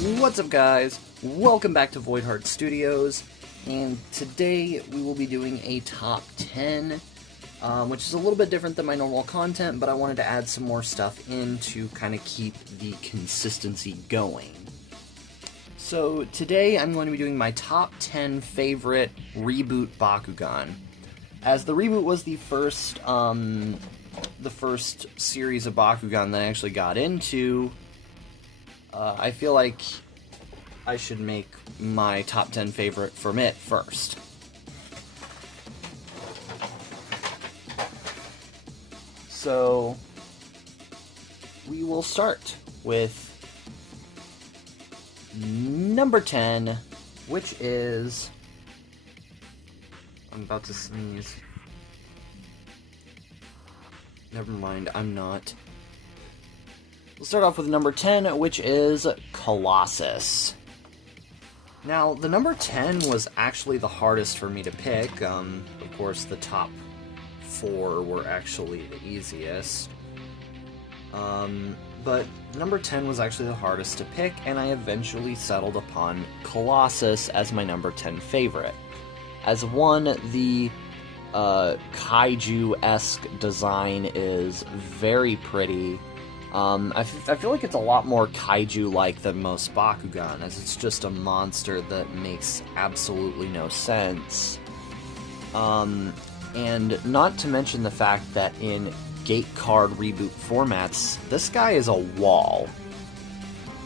What's up, guys? Welcome back to Voidheart Studios, and today we will be doing a top 10, which is a little bit different than my normal content, but I wanted to add some more stuff in to kind of keep the consistency going. So today I'm going to be doing my top 10 favorite Reboot Bakugan. As the Reboot was the first series of Bakugan that I actually got into, I feel like I should make my top 10 favorite from it first. So, we will start with number 10, which is... I'm about to sneeze. Never mind, I'm not. We'll start off with number 10, which is Colossus. Now, the number 10 was actually the hardest for me to pick. Of course, the top 4 were actually the easiest. But number 10 was actually the hardest to pick, and I eventually settled upon Colossus as my number 10 favorite. As one, the kaiju-esque design is very pretty. I feel like it's a lot more kaiju-like than most Bakugan, as it's just a monster that makes absolutely no sense. And not to mention the fact that in gate card reboot formats, this guy is a wall.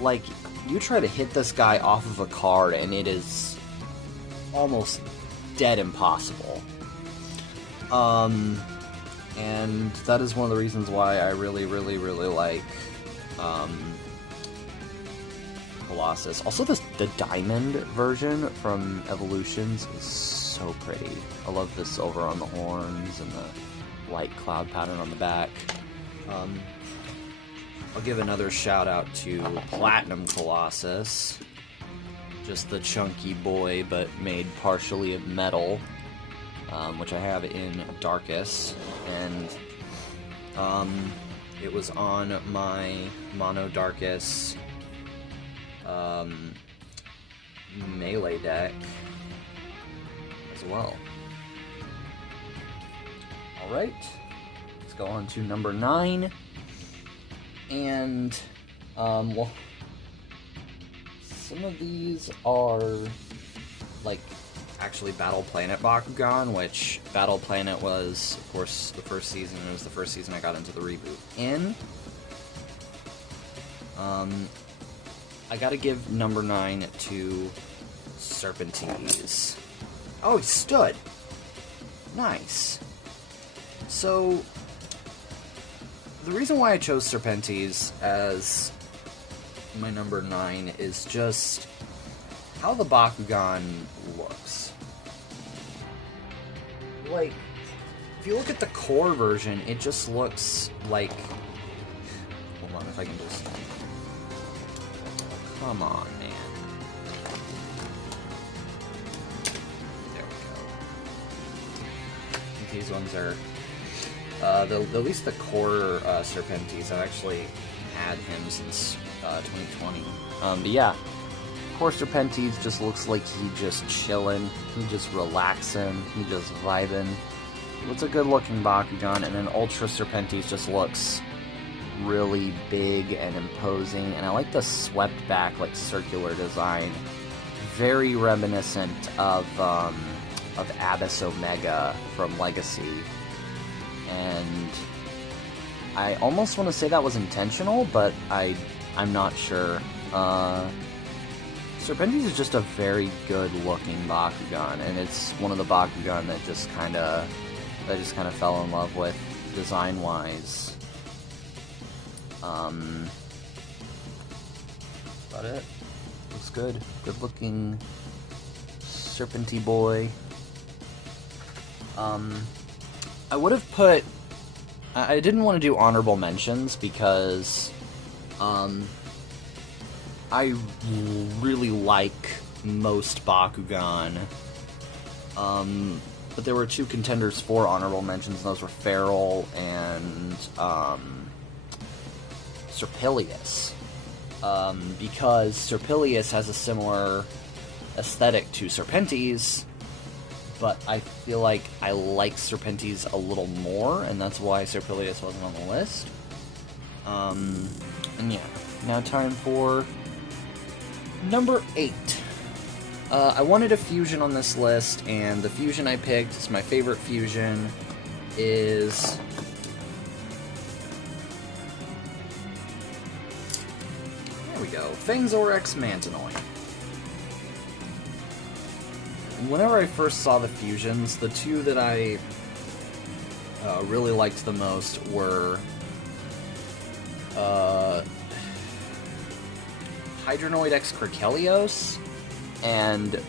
Like, you try to hit this guy off of a card and it is almost dead impossible. And that is one of the reasons why I really like Colossus. Also, the diamond version from Evolutions is so pretty. I love the silver on the horns and the light cloud pattern on the back. I'll give another shout out to Platinum Colossus. Just the chunky boy, but made partially of metal. Which I have in Darkus, and it was on my Mono Darkus melee deck as well. Alright, let's go on to number 9, and, well, some of these are, like, actually Battle Planet Bakugan, which Battle Planet was, of course, the first season. It was the first season I got into the reboot in. I gotta give number 9 to Serpentes. Oh, he stood! Nice. So, the reason why I chose Serpentes as my number 9 is just how the Bakugan looks. Like, if you look at the core version, it just looks like... Hold on, if I can just... Come on, man. There we go. I think these ones are... at least the core Serpentes, I've actually had him since 2020. But yeah. Core Serpentes just looks like he just chillin', he just relaxing, he just vibing. It's a good looking Bakugan, and then Ultra Serpentes just looks really big and imposing, and I like the swept back, like, circular design. Very reminiscent of Abyss Omega from Legacy. And I almost want to say that was intentional, but I'm not sure. Serpentes is just a very good-looking Bakugan, and it's one of the Bakugan that just kind of fell in love with design-wise. About it. Looks good. Good-looking Serpente boy. I would have put... I didn't want to do honorable mentions because... I really like most Bakugan, but there were 2 contenders for honorable mentions, and those were Feral and Serpilius. because Serpilius has a similar aesthetic to Serpentes, but I feel like I like Serpentes a little more, and that's why Serpilius wasn't on the list. And yeah, now time for number 8. I wanted a fusion on this list, and the fusion I picked is my favorite fusion, is... There we go, Fangzor X Mantinoid. And whenever I first saw the fusions, the two that I really liked the most were Hydronoid X Cricelios and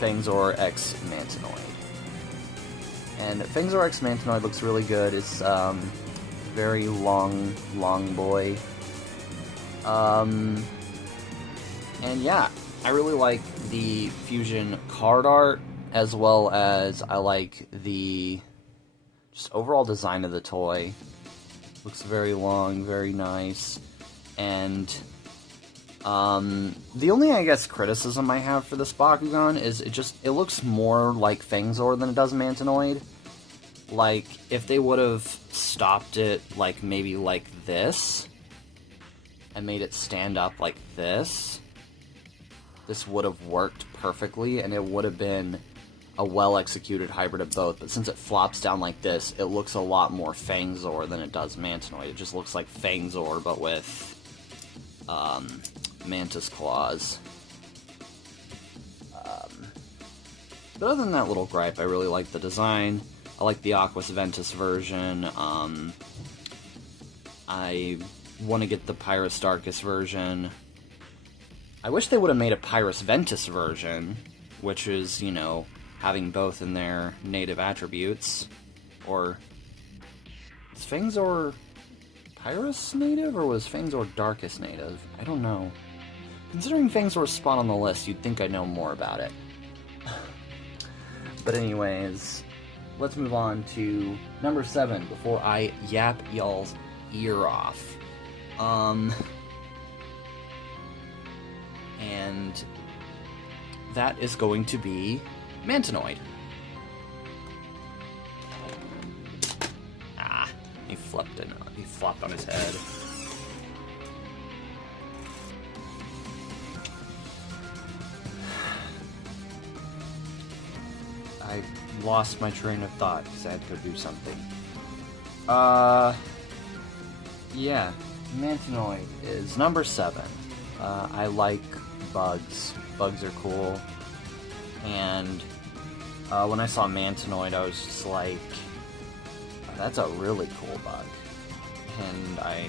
Fangzor X Mantinoid. And Fangzor X Mantinoid looks really good. It's very long boy. And yeah, I really like the fusion card art, as well as I like the just overall design of the toy. Looks very long, very nice, and the only, I guess, criticism I have for this Bakugan is it looks more like Fangzor than it does Mantinoid. Like, if they would have stopped it, like, maybe like this, and made it stand up like this would have worked perfectly, and it would have been a well-executed hybrid of both. But since it flops down like this, it looks a lot more Fangzor than it does Mantinoid. It just looks like Fangzor, but with mantis claws. But other than that little gripe, I really like the design. I like the Aquas Ventus version. I want to get the Pyrus Darkus version. I wish they would have made a Pyrus Ventus version, which is, you know, having both in their native attributes. Or is Fangzor Pyrus native, or was Fangzor Darkus native? I don't know. Considering Fangzor's spot on the list, you'd think I'd know more about it. But anyways, let's move on to number 7 before I yap y'all's ear off. And that is going to be Mantinoid. Ah, he flopped on his head. I lost my train of thought because I had to go do something. Yeah, Mantinoid is number 7. I like bugs. Bugs are cool. And when I saw Mantinoid, I was just like, oh, that's a really cool bug. And I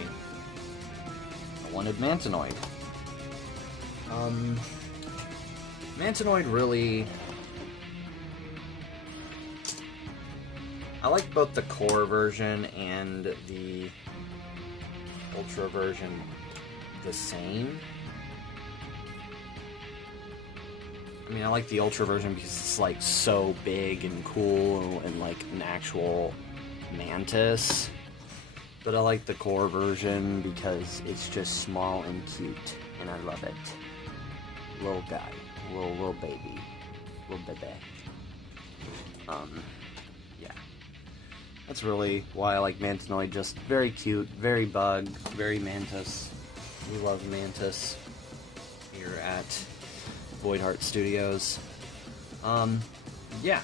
wanted Mantinoid. Mantinoid really... I like both the core version and the ultra version the same. I mean, I like the ultra version because it's like so big and cool and like an actual mantis. But I like the core version because it's just small and cute, and I love it. Little guy, little baby, little baby. Yeah. That's really why I like Mantinoid. Just very cute, very bug, very mantis. We love mantis here at Voidheart Studios. Yeah.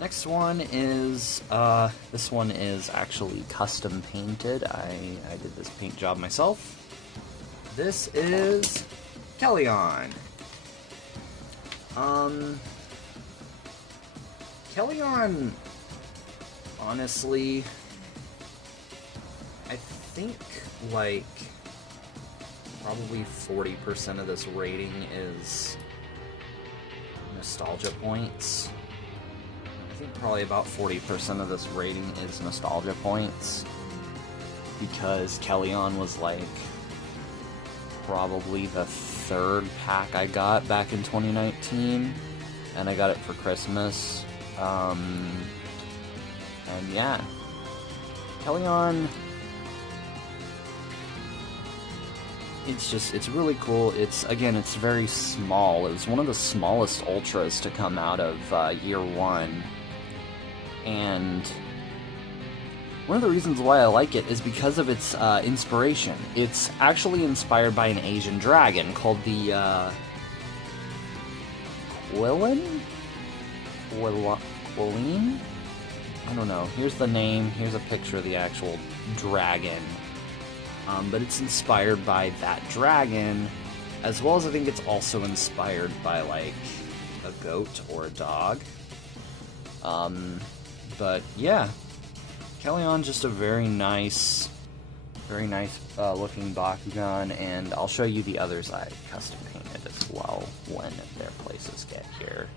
Next one is, this one is actually custom painted. I did this paint job myself. This is Kellyon. Kellyon, honestly, I think, like, probably 40% of this rating is nostalgia points. I think probably about 40% of this rating is nostalgia points, because Kellyon was like probably the 3rd pack I got back in 2019, and I got it for Christmas. And yeah, it's really cool. It's very small. It was one of the smallest ultras to come out of year 1, and one of the reasons why I like it is because of its inspiration. It's actually inspired by an Asian dragon called the Quillin? Quillin? I don't know. Here's the name. Here's a picture of the actual dragon. But it's inspired by that dragon, as well as I think it's also inspired by, like, a goat or a dog. But yeah, Kellion's just a very nice looking Bakugan, and I'll show you the others I custom painted as well when their places get here.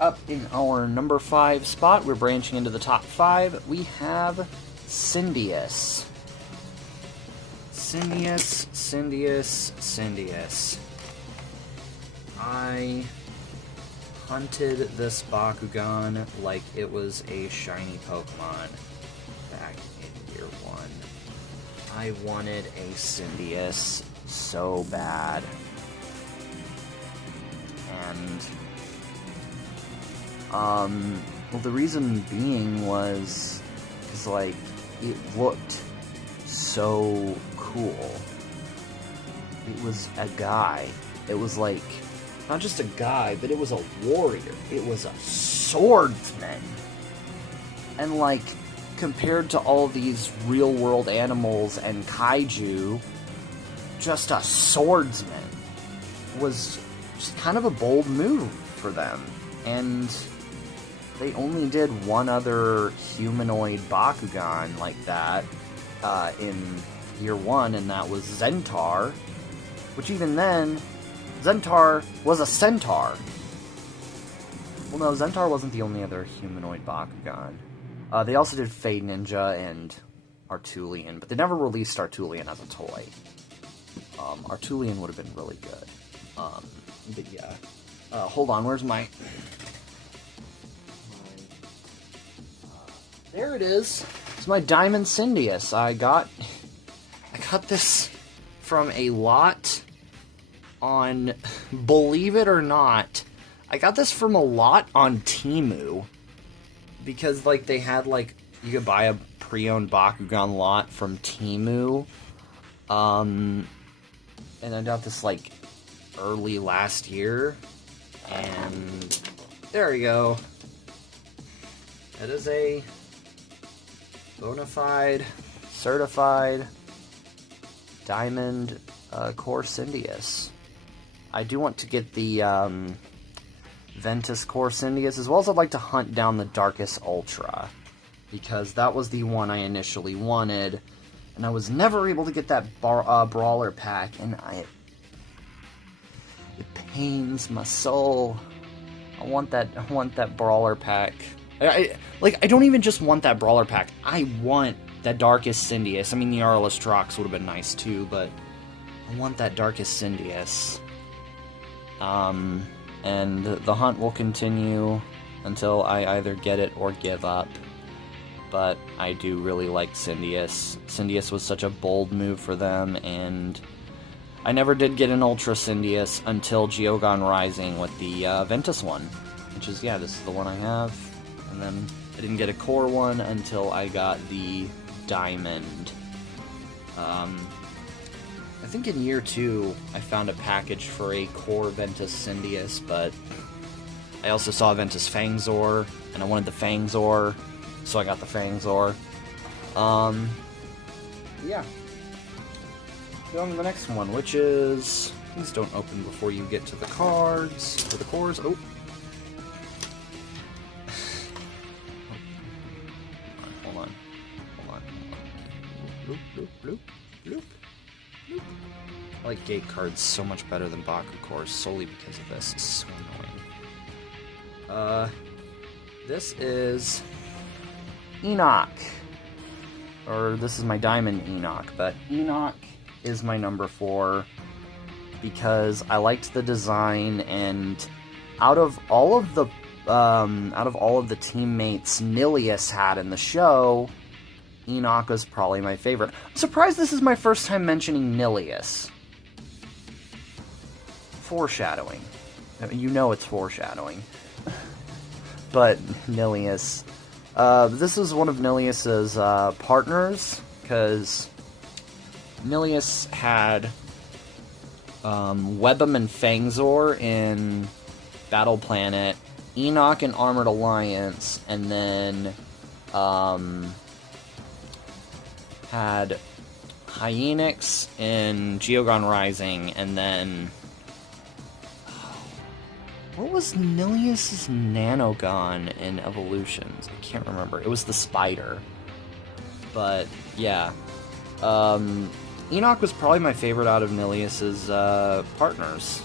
Up in our number 5 spot, we're branching into the top 5, we have Syndeus. Syndeus. I hunted this Bakugan like it was a shiny Pokemon back in year 1. I wanted a Syndeus so bad. And well, the reason being was because, like, it looked so cool. It was a guy. It was, like, not just a guy, but it was a warrior. It was a swordsman. And, like, compared to all these real-world animals and kaiju, just a swordsman was just kind of a bold move for them. And they only did one other humanoid Bakugan like that in year 1, and that was Zentar. Which even then, Zentar was a centaur. Well, no, Zentar wasn't the only other humanoid Bakugan. They also did Fade Ninja and Artulian, but they never released Artulian as a toy. Artulian would have been really good. But yeah. Hold on, where's my... there it is. It's my Diamond Syndeus. I got this from a lot on, believe it or not, I got this from a lot on Temu, because, like, they had, like, you could buy a pre-owned Bakugan lot from Temu, and I got this, like, early last year, and there we go. It is a bona fide, certified Diamond Core Syndeus. I do want to get the Ventus Core Syndeus, as well as I'd like to hunt down the Darkest Ultra, because that was the one I initially wanted, and I was never able to get that Brawler pack, and it pains my soul. I want that Brawler pack. I don't even just want that Brawler pack. I want that Darkest Syndeus. I mean, the Arliss Trox would have been nice too, but I want that Darkest Syndeus. And the hunt will continue until I either get it or give up. But I do really like Syndeus. Syndeus was such a bold move for them, and I never did get an Ultra Syndeus until Geogon Rising with the Ventus one. Which is, yeah, this is the one I have. And then I didn't get a Core one until I got the Diamond. I think in year 2, I found a package for a Core Ventus Syndeus, but I also saw Ventus Fangzor, and I wanted the Fangzor, so I got the Fangzor. Yeah. Go on to the next one, which is... please don't open before you get to the cards, or the cores. Oh. Hold on. Bloop, bloop, bloop, bloop. I like gate cards so much better than Baku cores solely because of this. It's so annoying. This is Enoch. Or this is my Diamond Enoch, but Enoch is my number 4 because I liked the design, and out of all of the out of all of the teammates Nilius had in the show, Enoch was probably my favorite. I'm surprised this is my first time mentioning Nilius. Foreshadowing. I mean, you know it's foreshadowing. But Nilius. This is one of Nilius's partners, because Nilius had Webam and Fangzor in Battle Planet, Enoch in Armored Alliance, and then had Hyenix in Geogon Rising, and then what was Nilius's Nanogon in Evolutions? I can't remember. It was the Spider. But yeah, Enoch was probably my favorite out of Nilius's partners,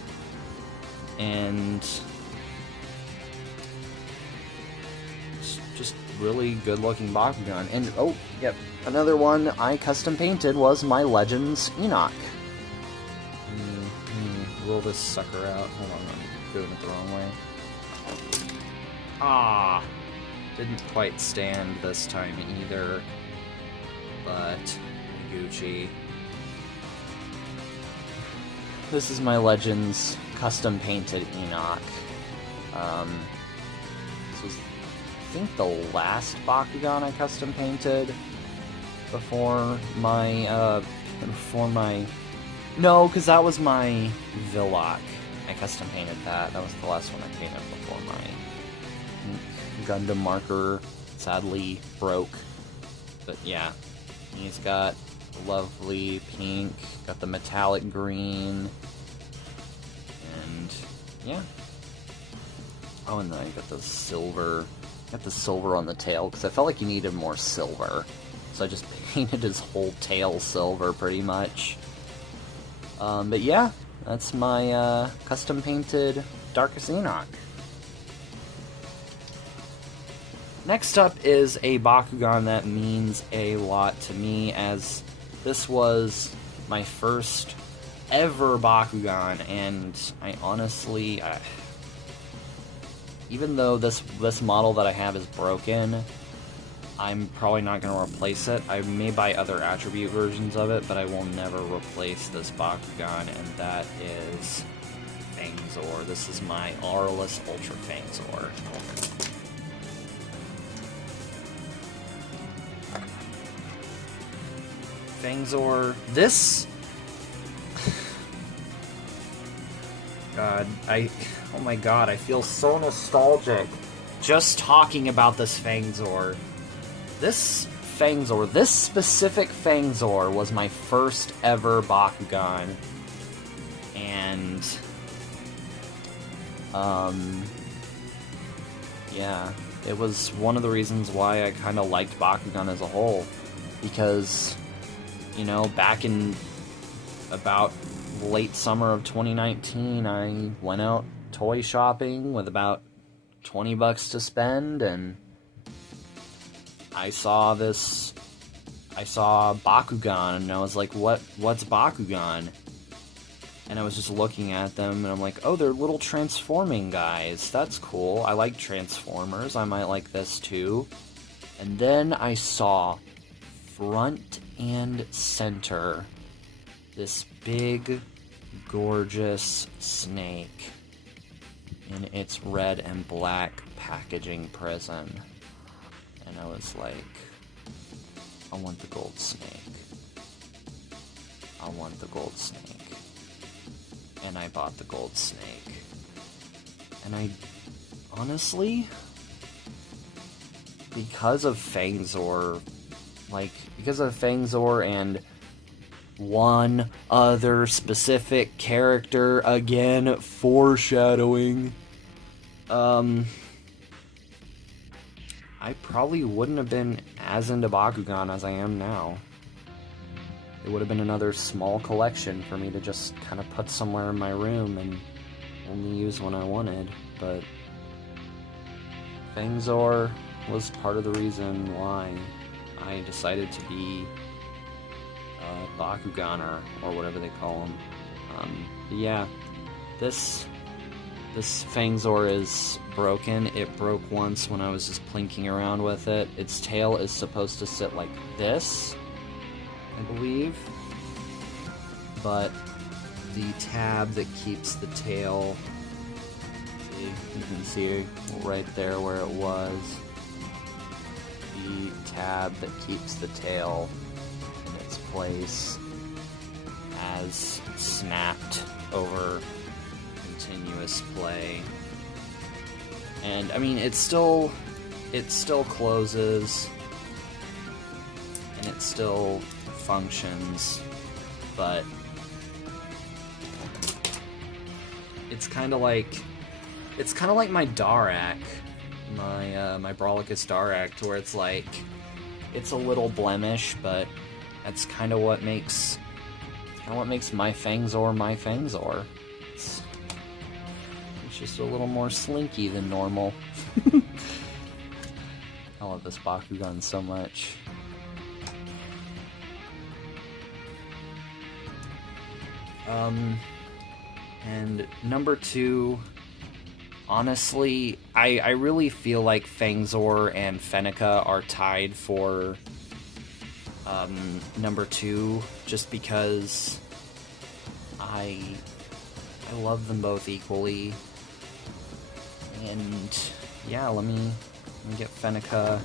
and just really good-looking Bakugan. And oh, yep, another one I custom painted was my Legends Enoch. Roll this sucker out. Hold on, I'm doing it the wrong way. Ah, didn't quite stand this time either. But Gucci. This is my Legends custom painted Enoch. This was, I think, the last Bakugan I custom painted before my no, because that was my Villock. I custom painted that. That was the last one I painted before my Gundam marker sadly broke. But yeah, he's got lovely pink, got the metallic green, and yeah. Oh, and then I got the silver. Got the silver on the tail because I felt like you needed more silver, so I just painted his whole tail silver pretty much. But yeah, that's my custom painted Darkest Enoch. Next up is a Bakugan that means a lot to me, as this was my first ever Bakugan, and I honestly, even though this model that I have is broken, I'm probably not going to replace it. I may buy other attribute versions of it, but I will never replace this Bakugan, and that is Fangzor. This is my Aurelus Ultra Fangzor. Fangzor, this... God, oh my god, I feel so nostalgic just talking about this Fangzor. This specific Fangzor was my first ever Bakugan, and yeah, it was one of the reasons why I kind of liked Bakugan as a whole, because, you know, back in about late summer of 2019, I went out toy shopping with about 20 bucks to spend, and I saw Bakugan, and I was like, what's Bakugan? And I was just looking at them, and I'm like, oh, they're little transforming guys. That's cool. I like Transformers. I might like this too. And then I saw front and center this big, gorgeous snake in its red and black packaging prison. And I was like, I want the gold snake. I want the gold snake. And I bought the gold snake. And I, honestly, because of Fangzor and one other specific character, again, foreshadowing, I probably wouldn't have been as into Bakugan as I am now. It would have been another small collection for me to just kind of put somewhere in my room and only use when I wanted, but Fangzor was part of the reason why I decided to be a Bakuganer, or whatever they call them. Yeah, this This Fangzor is broken. It broke once when I was just plinking around with it. Its tail is supposed to sit like this, I believe. But the tab that keeps the tail, you can see right there where it was. The tab that keeps the tail in its place has snapped over continuous play. And I mean, it still closes and it still functions, but it's kind of like my Darak, my Brawlicus Darak, where it's like it's a little blemish, but that's kind of what makes my Fangzor. It's just a little more slinky than normal. I love this Bakugan so much. And number 2, honestly, I really feel like Fangzor and Fenneca are tied for number 2, just because I love them both equally. And yeah, let me get Fenneca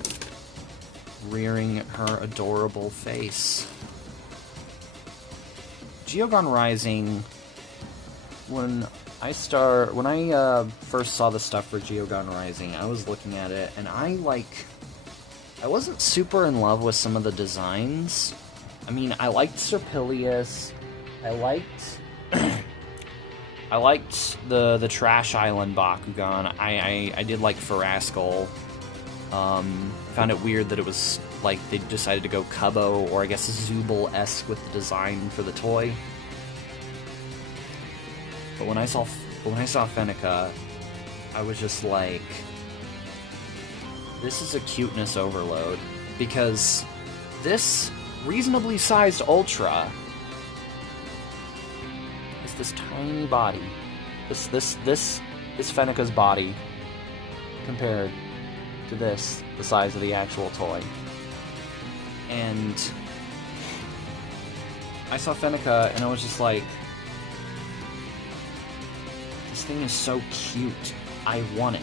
rearing her adorable face. Geogon Rising, when I first saw the stuff for Geogon Rising, I was looking at it, and I wasn't super in love with some of the designs. I mean, I liked Serpilius, I liked the Trash Island Bakugan, I did like Farascal. Found it weird that it was like they decided to go Cubbo, or I guess Zubul-esque with the design for the toy. But when I saw Fenneca, I was just like, this is a cuteness overload, because this reasonably sized Ultra is this tiny body. This Fenneca's body compared to this, the size of the actual toy. And I saw Fenneca and I was just like, this thing is so cute, I want it.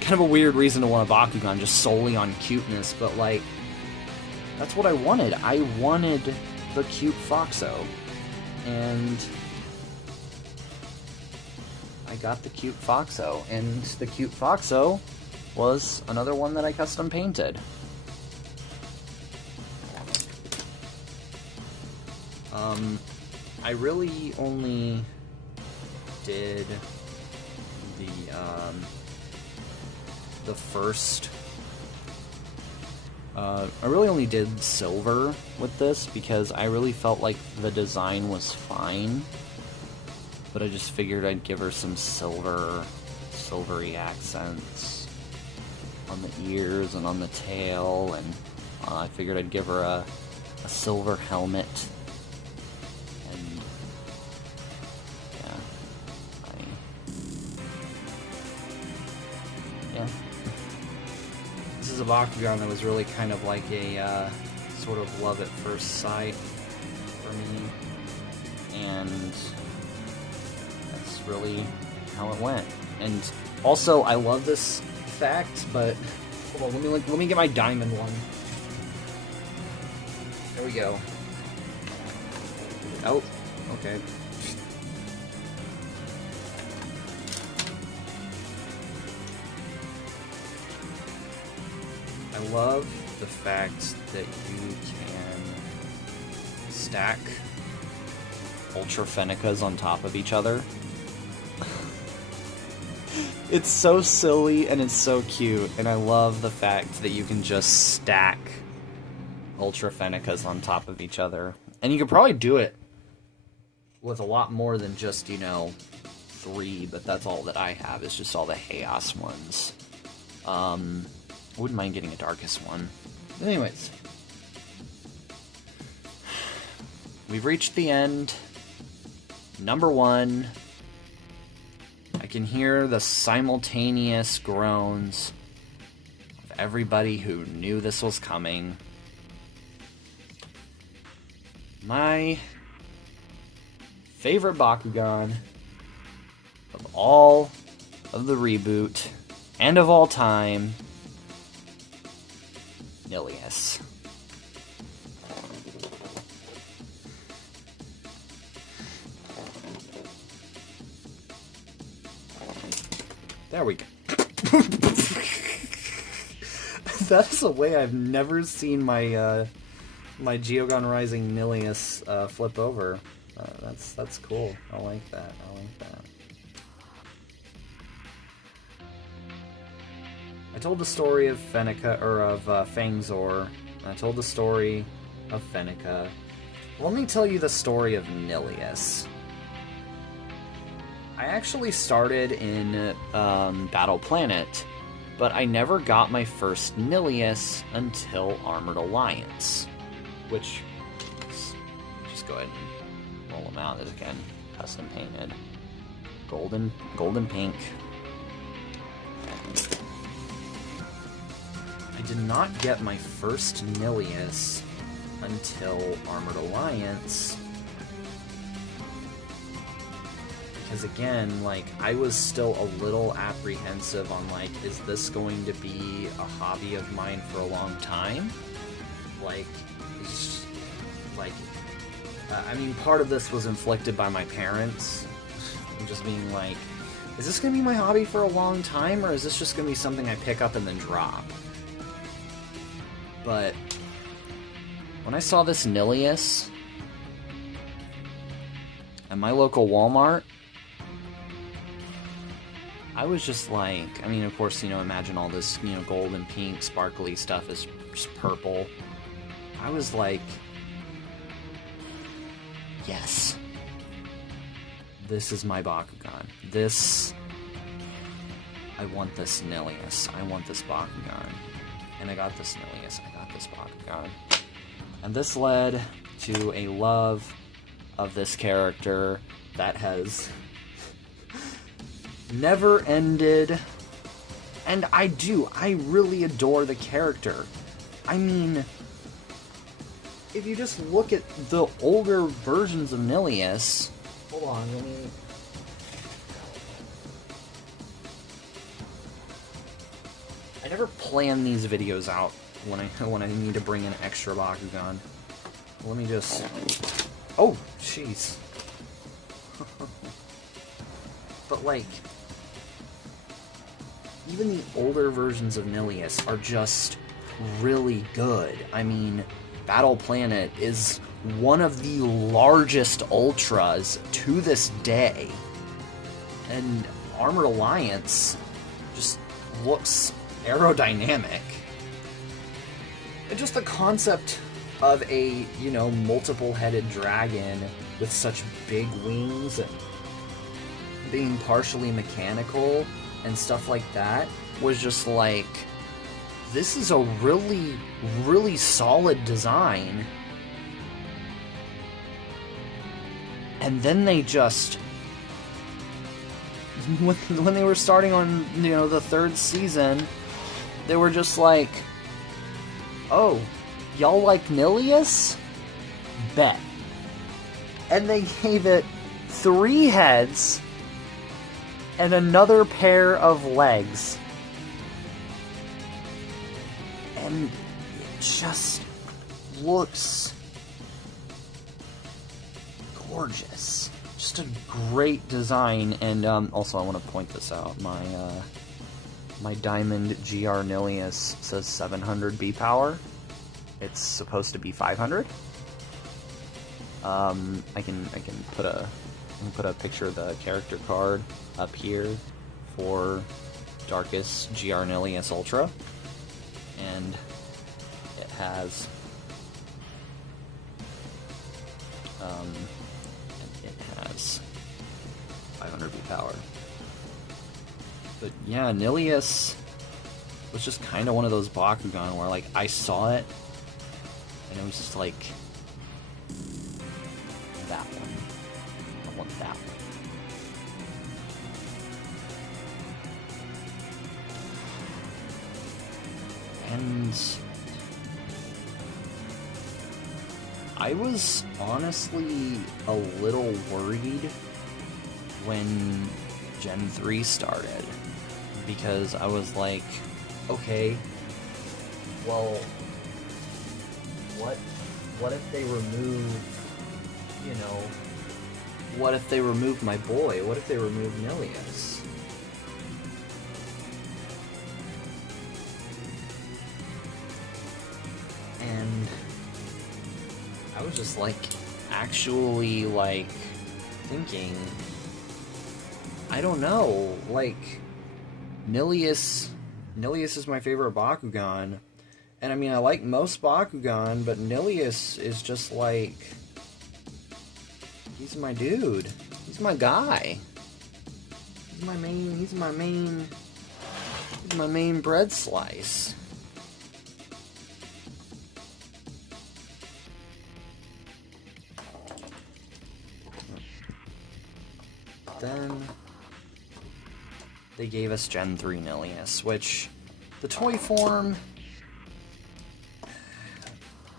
Kind of a weird reason to want a Bakugan just solely on cuteness, but like, that's what I wanted. I wanted the cute Foxo. And I got the cute Foxo, and the cute Foxo was another one that I custom painted. I really only did the first. I really only did silver with this because I really felt like the design was fine, but I just figured I'd give her some silvery accents on the ears and on the tail, and I figured I'd give her a silver helmet. And yeah, this is a Bakugan that was really kind of like a sort of love at first sight for me, and that's really how it went. And also, I love this fact, but hold on, let me get my diamond one. There we go. Oh, okay. I love the fact that you can stack Ultra Fennecas on top of each other. It's so silly and it's so cute, and I love the fact that you can just stack Ultra Fennecas on top of each other. And you could probably do it with a lot more than just, 3, but that's all that I have, is just all the Chaos ones. I wouldn't mind getting a Darkest one. Anyways. We've reached the end. Number 1. can hear the simultaneous groans of everybody who knew this was coming. My favorite Bakugan of all of the reboot and of all time, Nilius. There we go. That is a way I've never seen my my Geogon Rising Nilius flip over. That's cool. I like that. I like that. I told the story of Fenneca, or of Fangzor. I told the story of Fenneca. Let me tell you the story of Nilius. I actually started in Battle Planet, but I never got my first Nilius until Armored Alliance, which, just go ahead and roll them out. As again, custom painted, golden pink. I did not get my first Nilius until Armored Alliance. Because again, like, I was still a little apprehensive on, like, is this going to be a hobby of mine for a long time? Like, it's, like, I mean, part of this was inflicted by my parents. I'm just being like, is this going to be my hobby for a long time, or is this just going to be something I pick up and then drop? But when I saw this Nilius at my local Walmart, I was just like, I mean, of course, you know, imagine all this, you know, gold and pink sparkly stuff is just purple. I was like, yes, this is my Bakugan. I want this Nilius. I want this Bakugan. And I got this Nilius. I got this Bakugan. And this led to a love of this character that has never ended. And I really adore the character. I mean, if you just look at the older versions of Nilius, hold on, let me... I never plan these videos out when I need to bring in extra Bakugan. Let me just... Oh, jeez. But, like, even the older versions of Nilius are just really good. I mean, Battle Planet is one of the largest ultras to this day. And Armored Alliance just looks aerodynamic. And just the concept of a, you know, multiple-headed dragon with such big wings and being partially mechanical and stuff like that was just like, this is a really, really solid design. And then they just, when they were starting on, you know, the 3rd season, they were just like, oh, y'all like Nilius? Bet. And they gave it 3 heads and another pair of legs. And it just looks gorgeous. Just a great design. And also I want to point this out. My Diamond GR Nilius says 700 B power. It's supposed to be 500. I can put a picture of the character card up here for Darkest GR Nilius Ultra, and it has 500 B power. But yeah, Nilius was just kind of one of those Bakugan where, like, I saw it and it was just like, that one. I want that one. And I was honestly a little worried when Gen 3 started, because I was like, okay, well, what if they remove, you know, what if they remove my boy? What if they remove Nilius? And I was just like, actually, like, thinking, I don't know, like, Nilius is my favorite Bakugan, and I mean, I like most Bakugan, but Nilius is just like, he's my dude, he's my guy, he's my main bread slice. Then they gave us Gen 3 Nilius, which the toy form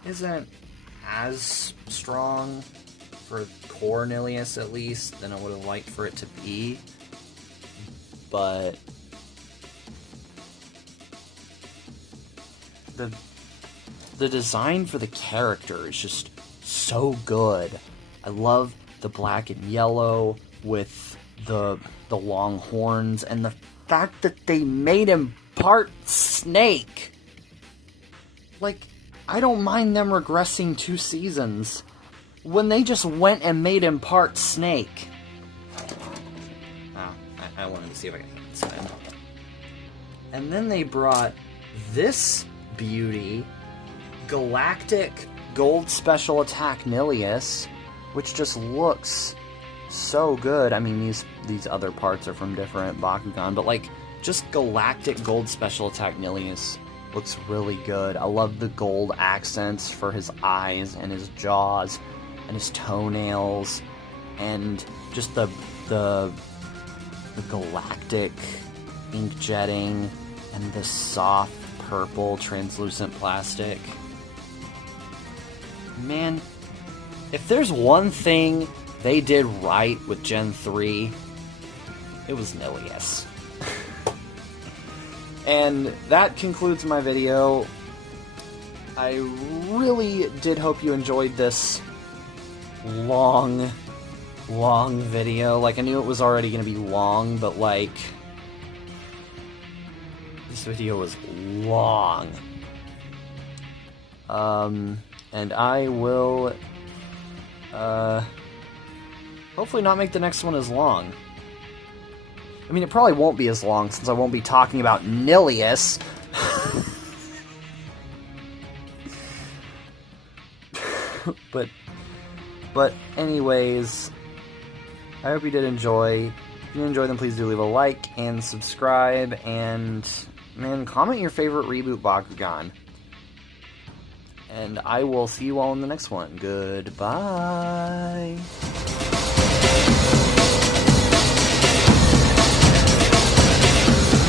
isn't as strong for core Nilius, at least, than I would have liked for it to be. But the design for the character is just so good. I love the black and yellow with the long horns, and the fact that they made him part snake. Like, I don't mind them regressing 2 seasons when they just went and made him part snake. I wanted to see if I could hit this man. And then they brought this beauty, Galactic Gold Special Attack Nilius, which just looks so good. I mean, these other parts are from different Bakugan, but like, just Galactic Gold Special Attack Nilius looks really good. I love the gold accents for his eyes and his jaws and his toenails, and just the galactic ink jetting and the soft purple translucent plastic. Man, if there's one thing they did right with Gen 3, it was Nilius. And that concludes my video. I really did hope you enjoyed this long video. Like, I knew it was already going to be long, but like, this video was long. And I will hopefully not make the next one as long. I mean, it probably won't be as long since I won't be talking about Nilius. But anyways, I hope you did enjoy. If you enjoyed, then please do leave a like and subscribe, and man, comment your favorite Reboot Bakugan. And I will see you all in the next one. Goodbye.